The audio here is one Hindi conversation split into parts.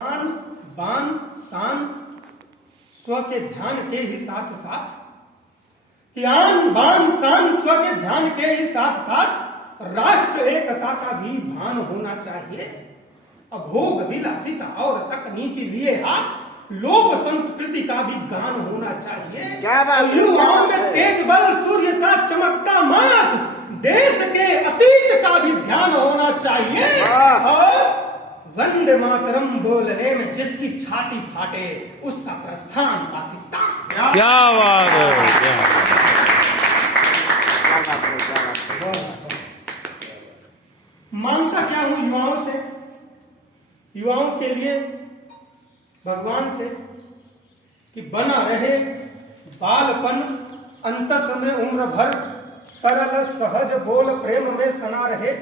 आन बान शान स्व के ध्यान के ही साथ साथ कि आन बान शान स्व के ध्यान के ही साथ साथ राष्ट्र एकता का भी भान होना चाहिए। अभोग विलासिता और तकनीकी लिए हाथ लोक संस्कृति का भी गान होना चाहिए। युवाओं में तेज बल सूर्य सा चमकता माथ देश के अतीत का भी ध्यान होना चाहिए। और वंदे मातरम बोलने में जिसकी छाती फाटे उसका प्रस्थान पाकिस्तान। क्या बात है, मांगता क्या हूं युवाओं से, युवाओं के लिए भगवान से कि बना रहे बालपन अंतस में उम्र भर, सरल सहज बोल प्रेम में सना रहे।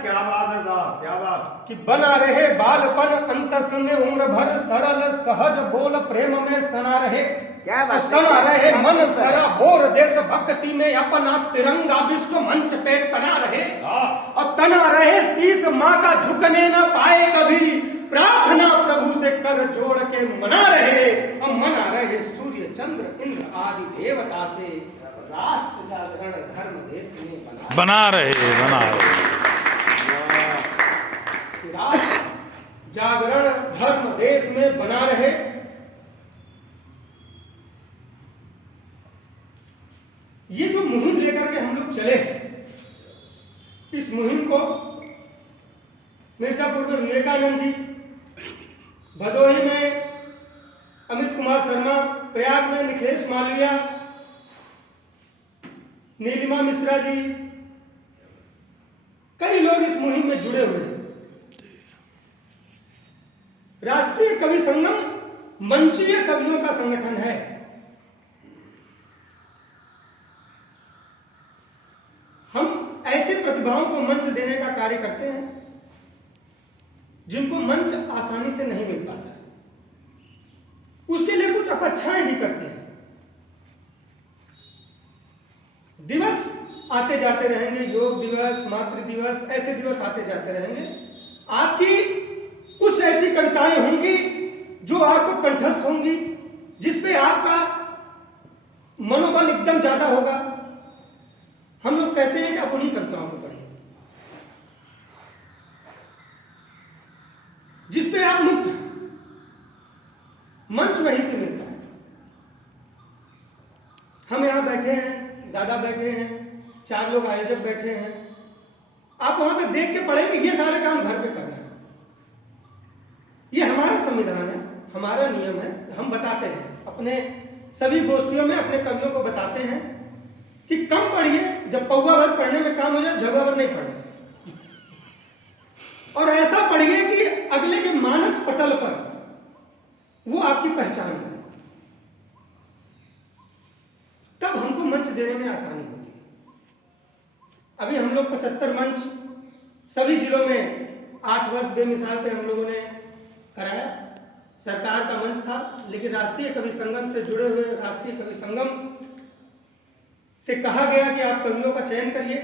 क्या बात है साहब, क्या बात। कि बना रहे बालपन अंतस में उम्र भर, सरल सहज बोल प्रेम में सना रहे। क्या बात है, सना रहे मन सराबोर देश भक्ति में अपना तिरंगा विश्व मंच पे तना रहे। और तना रहे शीश माँ का झुकने न पाए कभी, प्रार्थना प्रभु से कर जोड़ के मना रहे। और मना रहे सूर्य चंद्र इंद्र आदि देवता से, राष्ट्र जागरण धर्म देश में बना रहे। राष्ट्र जागरण धर्म देश में बना रहे। ये जो मुहिम लेकर के हम लोग चले, इस मुहिम को मिर्जापुर में विवेकानंद जी, भदोही में अमित कुमार शर्मा, प्रयाग में निखिलेश मालविया, नीलिमा मिश्रा जी, कई लोग इस मुहिम में जुड़े हुए हैं। राष्ट्रीय कवि संगम मंचीय कवियों का संगठन है। हम ऐसे प्रतिभाओं को मंच देने का कार्य करते हैं जिनको मंच आसानी से नहीं मिल पाता है। उसके लिए कुछ अपेक्षाएं भी करते हैं। दिवस आते जाते रहेंगे, योग दिवस, मातृ दिवस, ऐसे दिवस आते जाते रहेंगे। आपकी कुछ ऐसी कविताएं होंगी जो आपको कंठस्थ होंगी, जिसपे आपका मनोबल एकदम ज्यादा होगा। हम लोग कहते हैं कि आप उन्हीं कविताओं को पढ़िए जिसपे आप मुक्त, मंच वहीं से मिलता है। हम यहां बैठे हैं, दादा बैठे हैं, 4 लोग आयोजक बैठे हैं। आप वहां पे देख के पढ़ेंगे ये सारे काम घर पे करना है। ये हमारा संविधान है, हमारा नियम है। हम बताते हैं अपने सभी गोष्ठियों में, अपने कवियों को बताते हैं कि कम पढ़िए, जब पौवा भर पढ़ने में काम हो जाए, झगड़ा भर नहीं पढ़ना चाहिए। और ऐसा पढ़िए कि अगले के मानस पटल पर वो आपकी पहचान करे, तब हमको मंच देने में आसानी होती है। अभी हम लोग 75 मंच सभी जिलों में 8 वर्ष बेमिसाल पे हम लोगों ने कराया। सरकार का मंच था, लेकिन राष्ट्रीय कवि संगम से जुड़े हुए राष्ट्रीय कवि संगम से कहा गया कि आप कवियों का चयन करिए,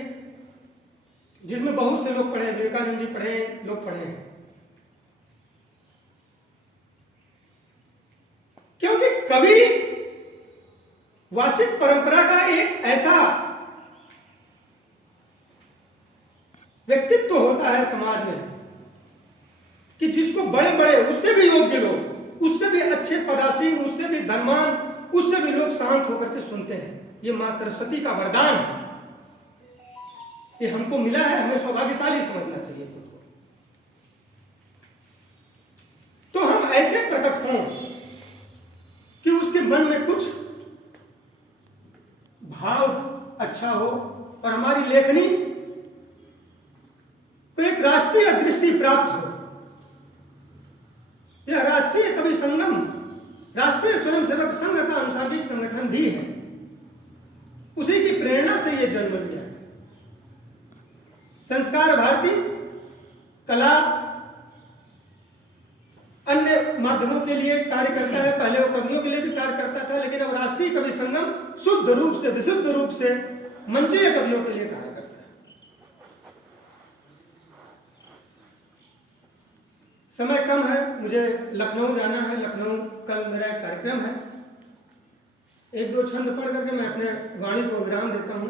जिसमें बहुत से लोग पढ़े, विवेकानंद जी पढ़े, लोग पढ़े हैं। क्योंकि कवि वाचिक परंपरा का एक ऐसा व्यक्तित्व होता है समाज में कि जिसको बड़े बड़े, उससे भी योग्य लोग, उससे भी अच्छे पदासीन, उससे भी धनवान, उससे भी लोग शांत होकर के सुनते हैं। ये मां सरस्वती का वरदान है, ये हमको मिला है। हमें सौभाग्यशाली समझना चाहिए खुद को। तो हम ऐसे प्रकट हों कि उसके मन में कुछ भाव अच्छा हो और हमारी लेखनी को एक राष्ट्रीय दृष्टि प्राप्त हो। यह राष्ट्रीय कवि संगम राष्ट्रीय स्वयंसेवक संघ का अनुसांगिक संगठन भी है। उसी की प्रेरणा से यह जन्म लिया है। संस्कार भारती कला अन्य माध्यमों के लिए कार्य करता है, पहले वो कवियों के लिए भी कार्य करता था, लेकिन अब राष्ट्रीय कवि संगम शुद्ध रूप से, विशुद्ध रूप से मंचीय कवियों के लिए कार्य करता है। समय कम है, मुझे लखनऊ जाना है। लखनऊ कल मेरा एक कार्यक्रम है। एक दो छंद पढ़ करके मैं अपने वाणी को विराम देता हूं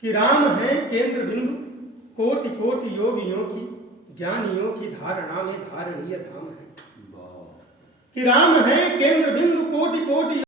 कि राम है केंद्र बिंदु, कोटि कोटि योगियों की, ज्ञानियों की धारणा में धारणीय धाम है। कि राम है केंद्र बिंदु, कोटि कोटि